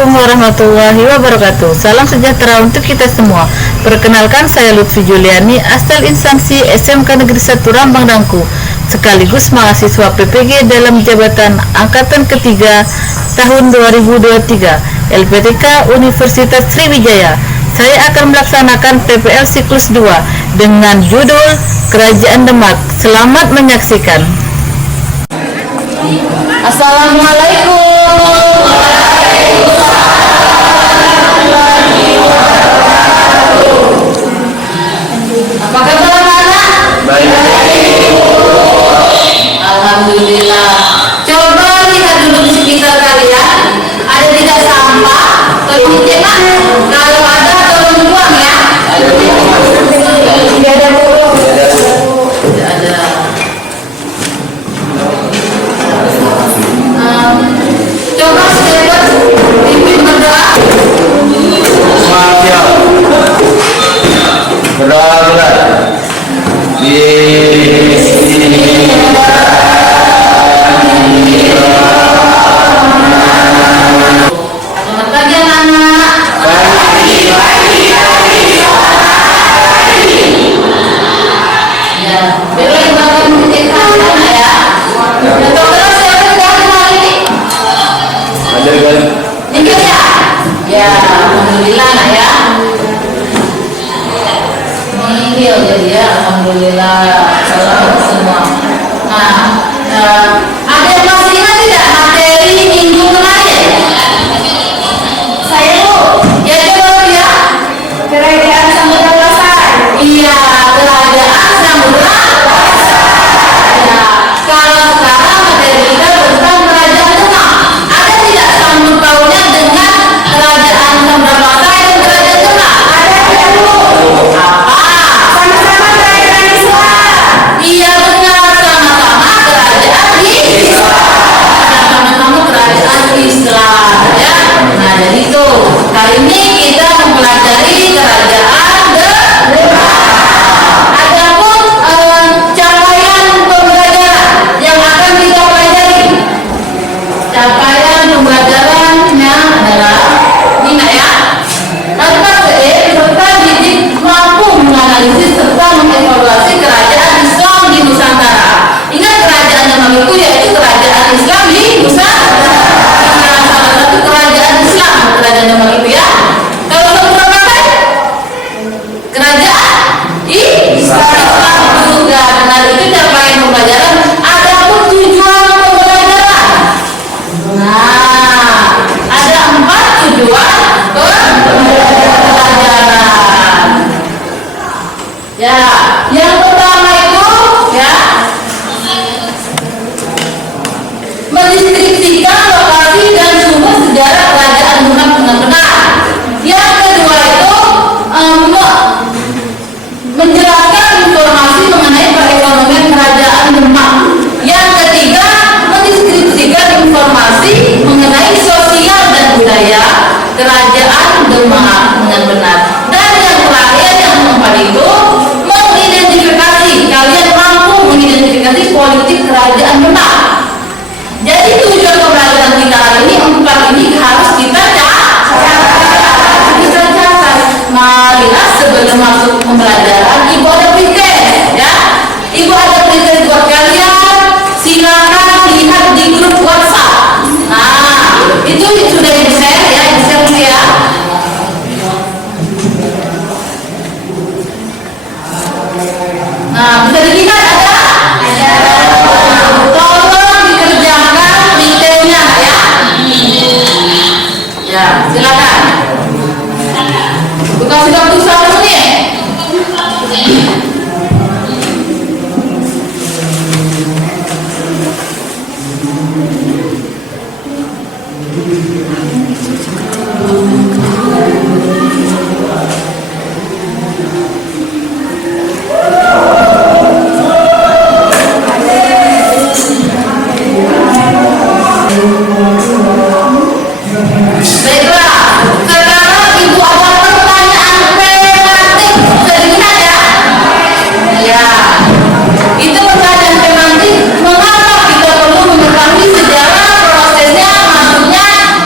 Assalamualaikum warahmatullahi wabarakatuh. Salam sejahtera untuk kita semua. Perkenalkan, saya Lutfi Juliani, asal instansi SMK Negeri 1 Rambang Dangku, sekaligus mahasiswa PPG dalam jabatan angkatan ketiga tahun 2023 LPTK Universitas Sriwijaya. Saya akan melaksanakan PPL siklus 2 dengan judul Kerajaan Demak. Selamat menyaksikan. Assalamualaikum. Apa kabar anak-anak? Baik. Alhamdulillah. Coba lihat dulu di sekitar kalian. Ada tidak sampah? Tolong dicek. Kalau ada tolong buang ya. Tidak ada bu. Tidak ada. Coba sedikit pimpin berdoa. Maaf ya. Berdoa di Selamat pagi anak-anak. Ya, beri bapak mendidik kalian ya. Untuk terus siapa yang hari ini? ada kan? Nikah ya? Ya, alhamdulillah nak ya. Nikah jadi ya, alhamdulillah. Selamat semua. Ada yang masih ingat tidak materi minggu kemarin? Saya bu, ya coba ya. Kerajaan Samudra Pasar. Iya, kerajaan Samudra Pasar. Ya, kalau sekarang materi kita tentang kerajaan Demak. Ada tidak sangkut pautnya dengan kerajaan Samudra Pasar dan kerajaan Demak? Ada tidak bu? Apa? Sama-sama kerajaan Islam. Iya benar, sama-sama kerajaan Islam. Sama-sama kerajaan Islam ya. Nah jadi itu kali ini kita mempelajari kerajaan Demak. Adapun capaian pembelajaran yang akan kita pelajari, capaian pembelajarannya adalah ini nak ya. Serta didik mampu menganalisis serta mengevaluasi kerajaan Islam di Nusantara. Ingat kerajaan Demak itu yaitu kerajaan Islam di Nusantara. Salah satu kerajaan Islam kerajaan Demak itu ya. Kalau Samudra Pasar kerajaan Islam juga. Benar, itu capaian pembelajaran. Adapun tujuan pembelajaran. Nah, ada 4 tujuan pembelajaran. Ya, yang pertama itu ya mendeskripsikan lokasi dan sumber sejarah kerajaan Demak dengan benar. Yang kedua itu menjelaskan informasi mengenai perekonomian kerajaan Demak. Yang ketiga, mendeskripsikan informasi mengenai sosial dan budaya kerajaan Demak dengan benar. Dan yang terakhir, yang keempat itu mengidentifikasi, kalian mampu mengidentifikasi politik kerajaan Demak. Jadi tujuan pembelajaran kita hari ini 4 ini harus kita catat. Marilah sebelum masuk pembelajaran, ibu ada preset ya. Ibu ada preset buat kalian. Silakan lihat di grup WhatsApp. Nah, itu sudah di share ya, di share dulu ya. Nah, bisa dilihat ada? Tolong dikerjakan detailnya ya. Ya, silakan. Bukan sudah berusaha dulu nih.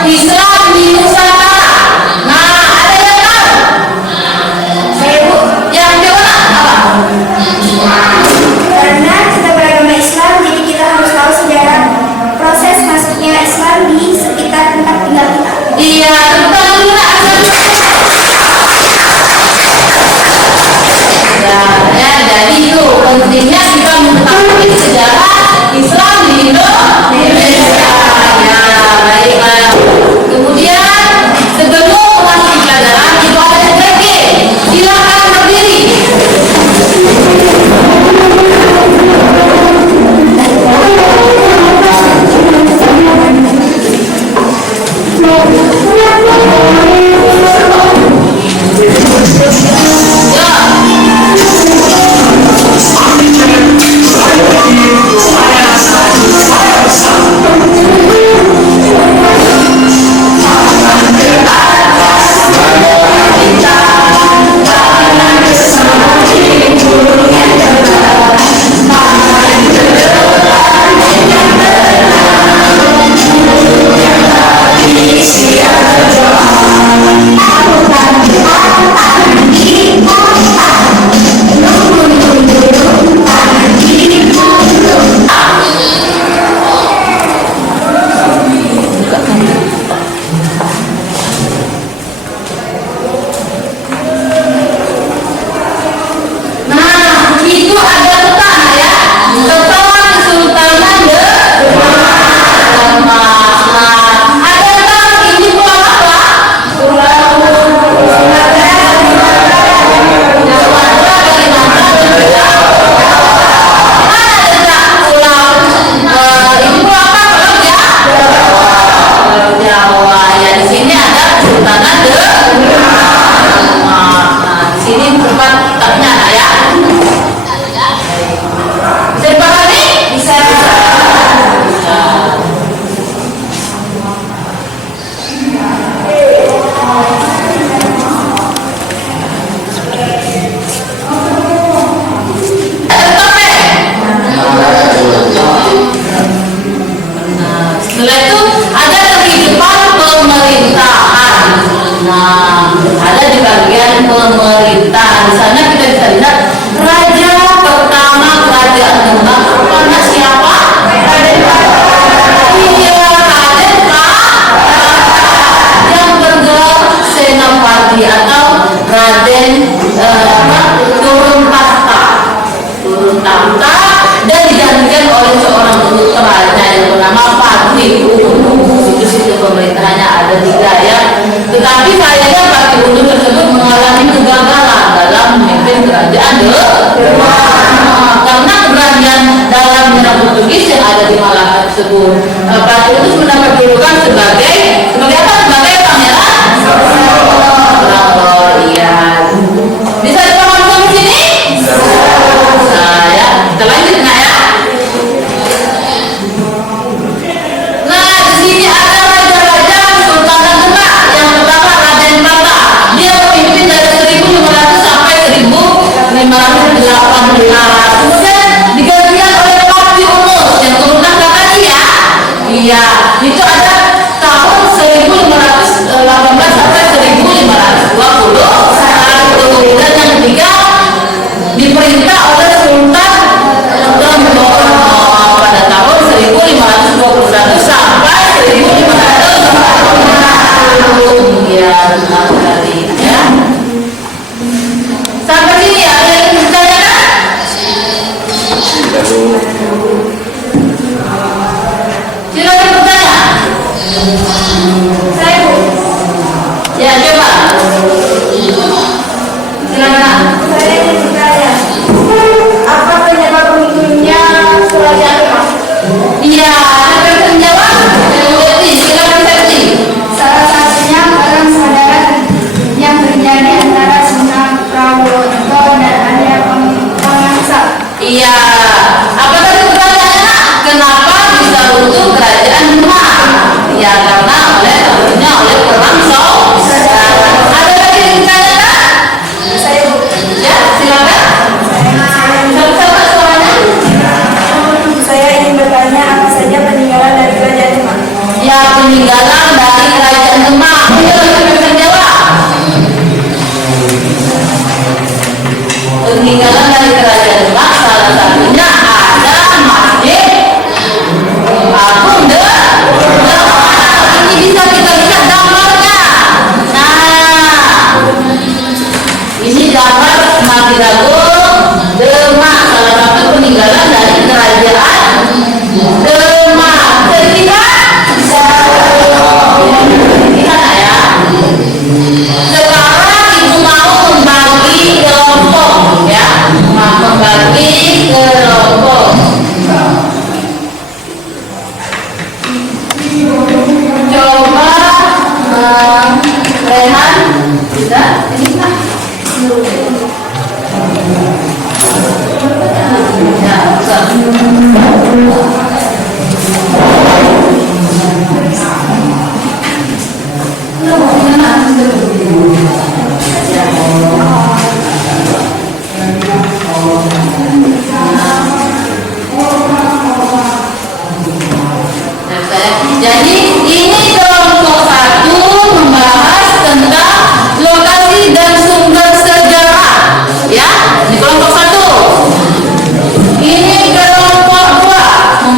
Islam di Nusantara. ada di bagian pemerintahan. Di sana kita bisa lihat raja pertama kerajaan Demak karena siapa? Raden Pata. Iya, Raden Pata yang bergelar Senapati atau Raden turun tahta dan digantikan oleh seorang putranya yang bernama Patih Ulu. Situ pemerintahannya ada 3 ya. Tetapi sayangnya Patih Ulu tersebut mengalami kegagalan dalam memimpin kerajaan Demak karena keberanian dalam menyerang Portugis yang ada di Malaka tersebut. Patih Ulu mendapat julukan sebagai apa? Sebagai pangeran Selangor. Iya. Bisa dipahami sampai sini? Ya, kita lanjut nggak ya? Nah, di sini ada raja-raja Sultan Demak. Yang pertama Raden Pata. Dia memimpin dari 1500 sampai 1518. Kemudian digantikan oleh Patih Ulu yang turunan kakak dia. Iya, itu ada tahun 1518 sampai 1520. Dan yang ketiga diperintah oleh Sultan pada tahun 1521 sampai 1540. Ya, benar sekali ya. Sampai sini ada yang ditanyakan? Silakan bertanya. Saya Bu. Ya, coba. Silakan. Saya ingin bertanya, apa penyebab munculnya kerajaan Demak? Iya, siapa yang menjawab? Septi, silakan Septi. Salah satunya perang saudara yang terjadi antara Sunan Prawoto dan Arya Pangangsa. Iya, apa tadi pertanyaannya? Kenapa bisa runtuh kerajaan Demak? Ya, karena tentunya oleh perang saudara. Ada lagi yang ditanyakan? Saya Bu. Ya, silakan. Sama-sama suaranya. Saya ingin bertanya apa saja peninggalan dari kerajaan Demak. Ya, peninggalan dari kerajaan Demak. Ayo, siapa yang menjawab? Peninggalan dari kerajaan Demak salah satunya ada Masjid Agung Demak. Ini bisa kita lihat gambarnya. Nah, ini gambar Masjid Agung Demak, salah satu peninggalan dari kerajaan Demak. Lihat ya. Sekarang ibu mau membagi kelompok ya, membagi kelompok. Coba Rehan bisa ini Pak. Ya, jadi ini kelompok 1 membahas tentang lokasi dan sumber sejarah ya, ini kelompok 1. Ini kelompok 2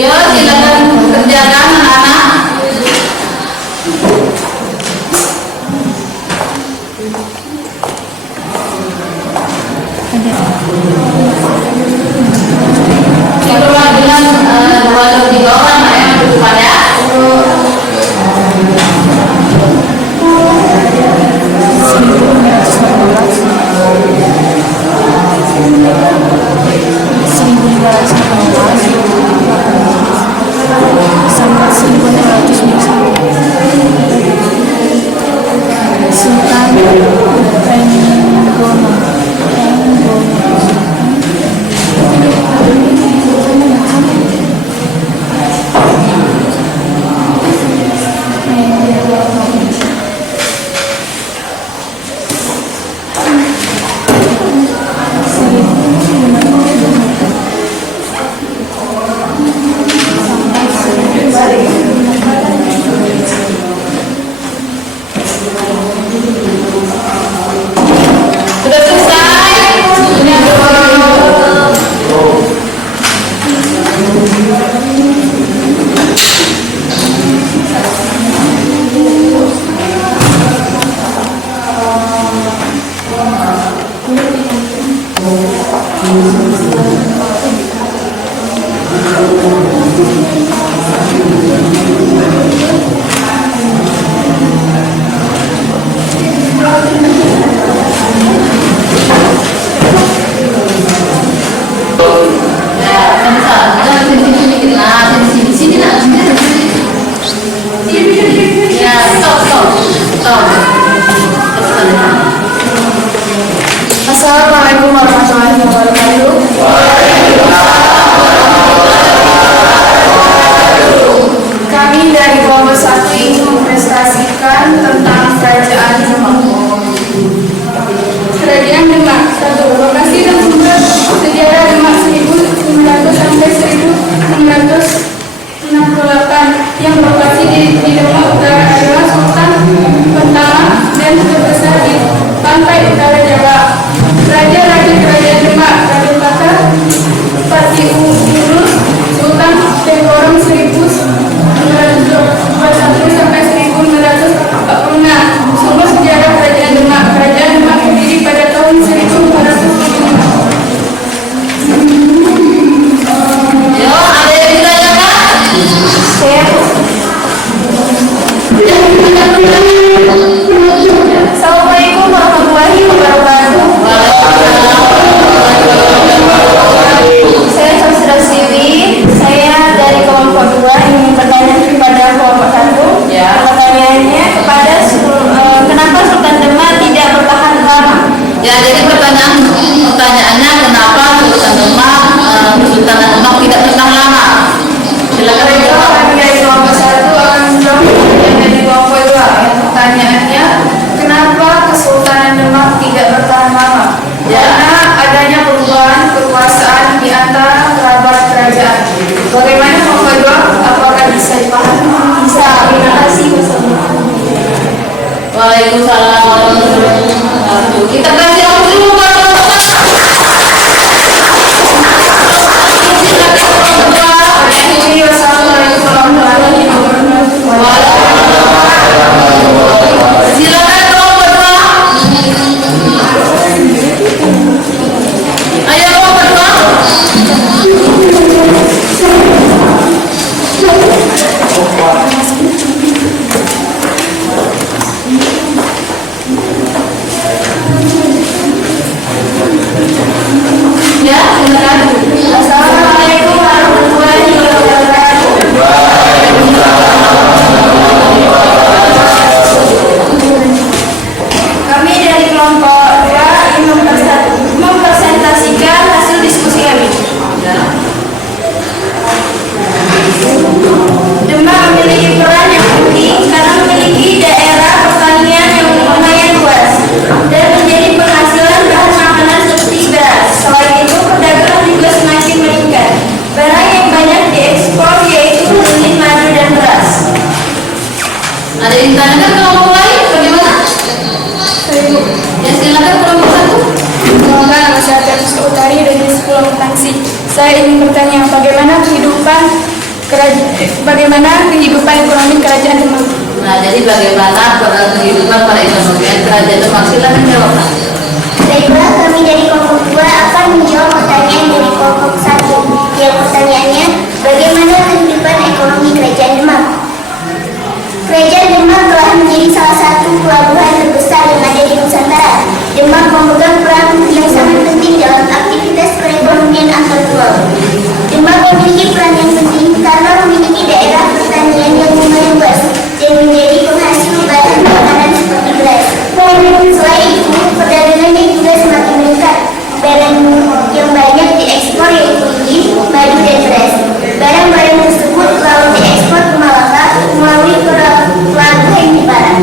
Ya, silakan kerjakan anak-anak. Dikelola dengan 2 atau 3 orang yang berdepan ya. Sudah selesai? Ini Assalamualaikum warahmatullahi wabarakatuh. Kami dari kelompok 1 ingin mempresentasikan tentang kerajaan Demak. Kerajaan Demak. 1. Lokasi dan sumber sejarah Demak 1500 sampai 1668. Yang berlokasi di Demak Utara adalah Sultan pertama dan terbesar di pantai utara Jawa. Raja-raja kerajaan Demak, Raja Tatar, Patiurus, Sultan Tengkorong 1921 sampai 1946. Sumber sejarah kerajaan Demak. Kerajaan Demak berdiri pada tahun 1405. Yo, ada yang ditanyakan? Saya Assalamualaikum warahmatullahi wabarakatuh. Saya Sastra Siwi. Saya dari kelompok 2 ingin bertanya kepada kelompok 1. Ya. Pertanyaannya kepada kenapa Sultan Demak tidak bertahan lama? Ya, jadi pertanyaannya kenapa Sultan Demak, Kesultanan Demak tidak bertahan lama? Silakan. Kami dari kelompok 1 akan menjawab yang dari kelompok 2. Pertanyaannya, kenapa Kesultanan Demak tidak bertahan lama? Ya. Karena adanya perubahan kekuasaan di antara kerabat kerajaan. Bagaimana kelompok 2? Apakah bisa dipahami? Bisa. Terima kasih. Waalaikumsalam warahmatullahi wabarakatuh. Kita kasih waktu dulu buat kelompok 1. Wassalamualaikum warahmatullahi wabarakatuh. Silakan kelompok 2. Ayo kelompok 2. bagaimana kehidupan ekonomi Kerajaan Demak. Nah, jadi bagaimana kehidupan perekonomian Kerajaan Demak? Silakan jawab. Baiklah, kami dari kelompok 2 akan menjawab pertanyaan dari kelompok 1. Yang pertanyaannya, bagaimana kehidupan ekonomi Kerajaan Demak? Kerajaan Demak telah menjadi salah satu pelabuhan terbesar yang ada di Nusantara. Demak memegang peran yang sangat penting dalam aktivitas perekonomian antar pulau. Demak memiliki peran yang penting karena memiliki daerah pertanian yang lumayan luas dan menjadi penghasil bahan makanan seperti beras. Selain itu, perdagangannya juga semakin meningkat. Barang yang banyak diekspor yaitu minyak, madu, dan beras. Barang-barang tersebut lalu diekspor ke Malaka melalui pelabuhan di barat.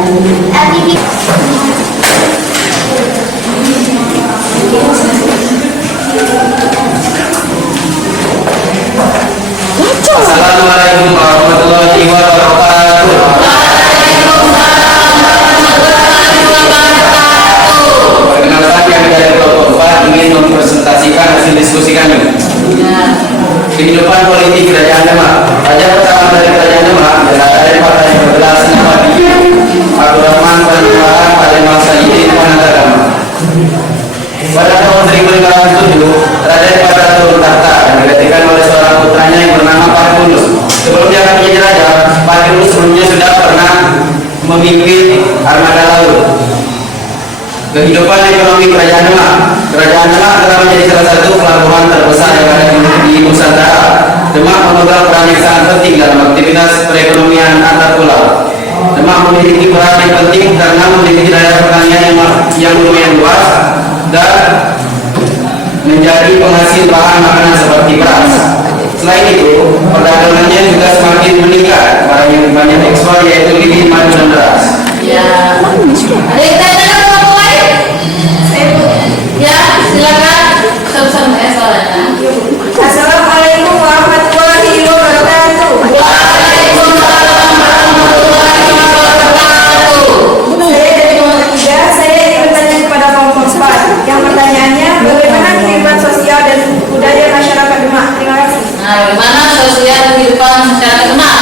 Assalamualaikum warahmatullahi wabarakatuh. Perkenalkan, kami dari kelompok 4 ingin mempresentasikan hasil diskusi kami. Kehidupan politik Kerajaan Demak. Raja pertama dari Kerajaan Demak adalah dari partai yang bergelar Senapati Abdurrahman Paduan pada masa Idin Panatagama. Pada tahun 1507, Raja Dipata turun tahta dan digantikan oleh seorang putranya yang bernama Patirunus. Sebelum dia menjadi raja, Patirunus sebelumnya sudah pernah memimpin armada laut. Kehidupan ekonomi Kerajaan Demak. Kerajaan Demak telah menjadi salah satu pelabuhan terbesar yang ada di Nusantara. Demak memegang peran yang sangat penting dalam aktivitas perekonomian antar pulau. Demak memiliki peran yang penting karena memiliki daerah pertanian yang lumayan luas dan menjadi penghasil bahan makanan seperti beras. Selain itu, perdagangannya juga semakin meningkat. Barang yang banyak ekspor yaitu lidi, madu, dan beras. Ya. Ada yang tanya kelompok lain? Ya, silakan. Sama-sama ya soalnya. Assalamualaikum warahmatullahi wabarakatuh. Waalaikumsalam warahmatullahi wabarakatuh. Saya dari kelompok 3, saya ingin bertanya kepada kelompok 4. Yang pertanyaannya, bagaimana kehidupan sosial dan budaya masyarakat Demak? Terima kasih. Nah, bagaimana sosial kehidupan masyarakat Demak?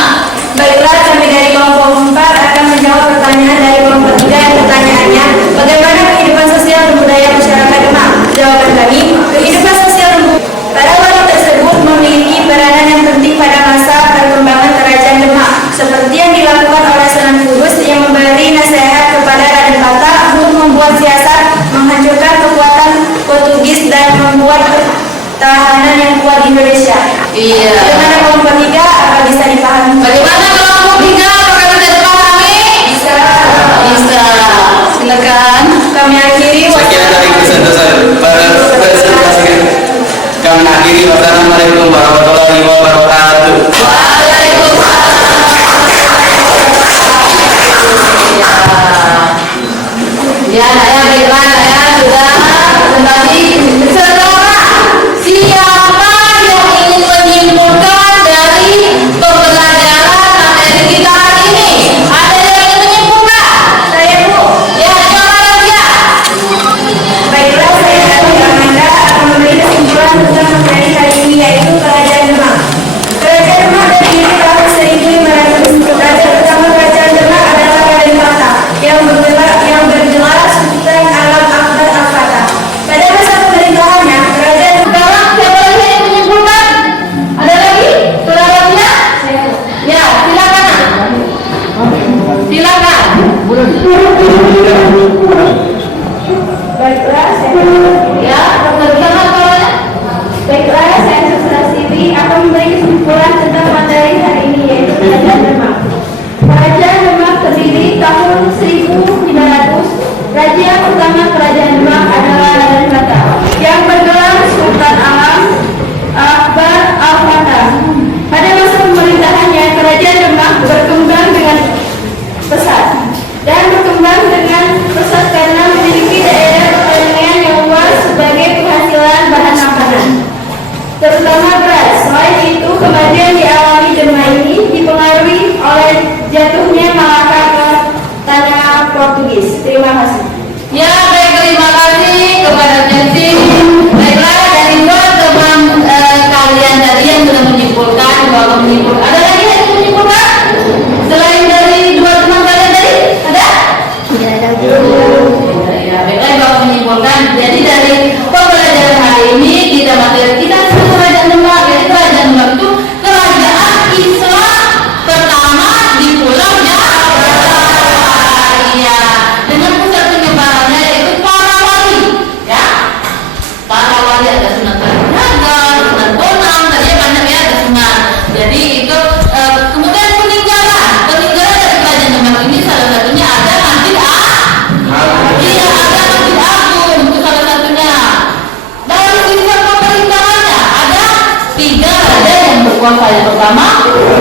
Baiklah, kami dari kelompok 4 akan menjawab pertanyaan dari kelompok 3 yang pertanyaannya, bagaimana kehidupan sosial dan budaya masyarakat Demak? Jawaban kami, kehidupan sosial dan para wali tersebut memiliki peranan yang penting pada masa perkembangan Kerajaan Demak, seperti yang dilakukan oleh Sunan Kudus yang memberi nasihat kepada Raden Pata untuk membuat siasat, menghancurkan kekuatan Portugis dan membuat pertahanan yang kuat di Indonesia. Iya. Bagaimana kelompok 3? Apa bisa dipahami? Bagaimana kelompok 3? Apakah bisa dipahami? Bisa. Bisa. Silakan. Kami akhiri. Sekian dari presentasi kami akhiri. Wassalamualaikum warahmatullahi wabarakatuh. Ya, saya baiklah, saya sudah kembali. Saudara, siapa yang ingin menyimpulkan dari pembelajaran materi kita hari ini? Ada yang ingin menyimpulkan? Saya, Bu. Ya, coba ya. Baiklah, saya Datuk Amanda akan memberi kesimpulan tentang materi hari ini, yaitu Kerajaan Demak. Kerajaan Demak terdiri tahun 1500. Raja pertama Kerajaan Demak adalah Raden Pata yang bergelar Sultan Alam Akbar Al-Fatah. Pada masa pemerintahannya, Kerajaan Sekarang siapa lagi yang menyimpulkan? Ada lagi? Saudaranya? Ya, silakan. Silakan. Baiklah, Ya, bersama saudaranya. Baiklah, saya Sastra Sibi akan memberi kesimpulan tentang materi hari ini, yaitu Kerajaan Demak. Kerajaan Demak terdiri tahun 1900. Raja pertama Kerajaan Demak adalah Raden Pata yang bergelar Sultan Alam Akbar Al-Fatah. Pada masa pemerintahannya, Kerajaan Demak berkembang dengan pesat karena memiliki daerah pertanian yang luas sebagai penghasilan bahan makanan, terutama beras. Selain itu, kemajuan dialami Demak ini dipengaruhi oleh jatuhnya Malaka ke tanah Portugis. Terima kasih. Ya, baik, terima kasih kepada tim. Baiklah, dari dua teman kalian tadi yang sudah menyimpulkan bahwa menyimpulkan ada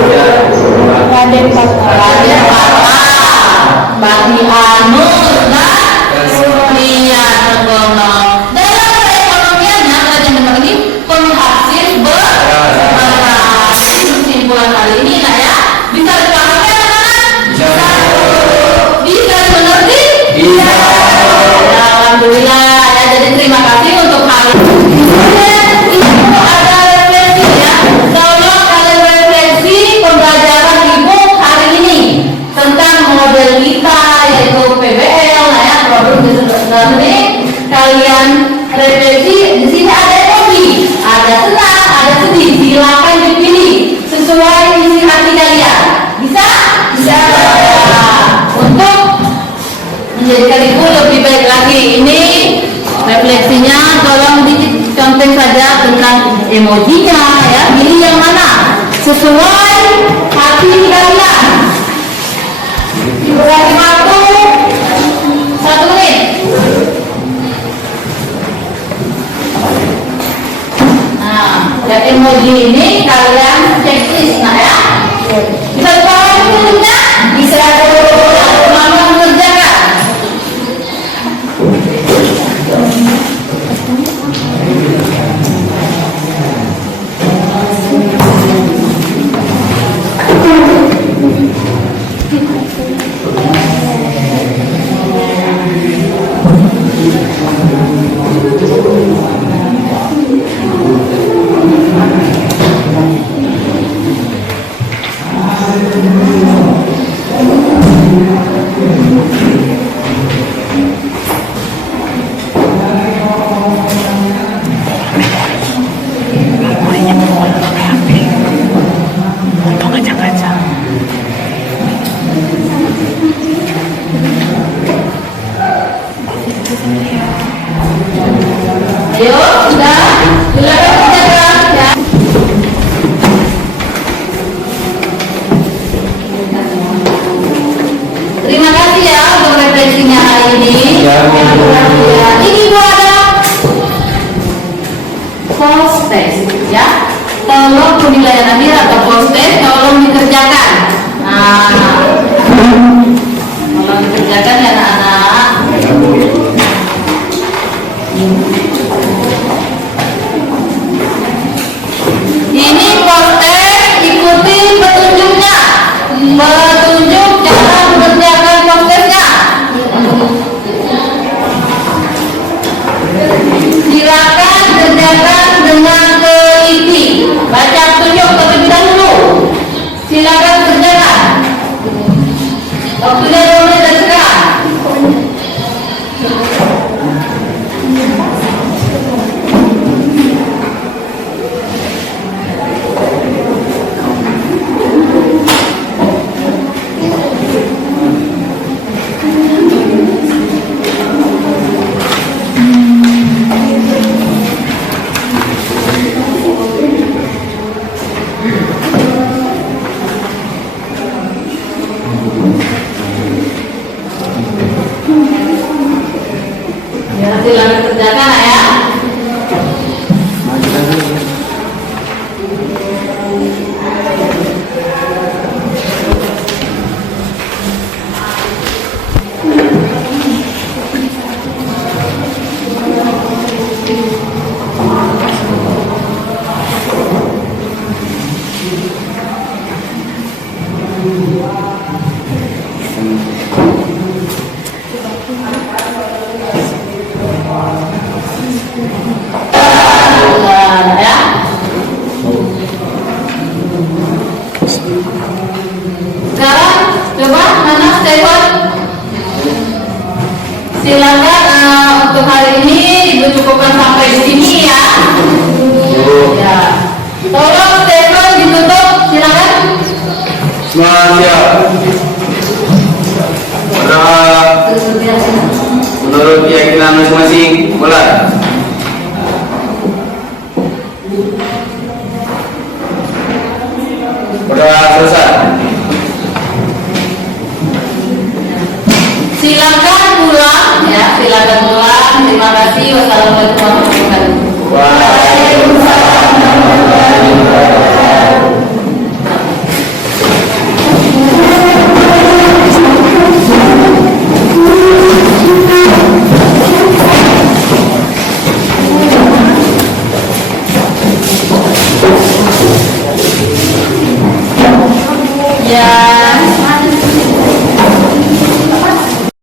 Raden Patra. Raden Patra, Bakti Anus, nah, Surya Negoro. Dalam perekonomiannya Kerajaan Demak ini penghasil beras. Kesimpulan kali ini lah ya, bisa dipahami anak-anak? Bisa dimengerti? Bisa. Ya, alhamdulillah ya. Jadi terima kasih untuk hari ini. Ibu ada refleksi ya. Tolong kalian refleksi pembelajaran ibu hari ini tentang model kita yaitu PBL lah ya, produk business learning. Kalian refleksi, di sini ada emosi, ada senang, ada sedih. Silakan dipilih sesuai isi hati kalian. Bisa? Bisa. Untuk menjadikan ibu lebih baik lagi, ini refleksinya tolong dicontek saja tentang emojinya ya. Pilih yang mana sesuai hati kalian. Diberi waktu 1 menit. Nah, ya emoji ini kalian checklist nah ya. Bisa dipahami bentuknya? Bisa. Mama mengerjakan. Ayo, sudah. Silakan kerjakan ya. Terima kasih ya untuk refleksinya hari ini. Ya, ini gua ada post test ya. Tolong penilaian akhir atau post test tolong dikerjakan. Nah, tolong dikerjakan ya anak-anak. Ini poster, ikuti petunjuknya. Petunjuk cara mengerjakan posternya. Silakan kerjakan dengan teliti. Baca petunjuk terlebih dahulu. Silakan kerjakan. Waktunya 2 menit dari sekarang. Ya, silakan kerjakan ya. Ya. Sekarang coba mana Stefan? Silakan untuk hari ini Ibu cukupkan sampai di sini ya. Ya. Tolong Stefan ditutup, silakan. Semua siap. Menurut keyakinan masing-masing, mulai. Udah selesai. Silakan pulang ya, silakan pulang. Terima kasih. Wassalamualaikum warahmatullahi wabarakatuh. Waalaikumsalam warahmatullahi wabarakatuh. Ya,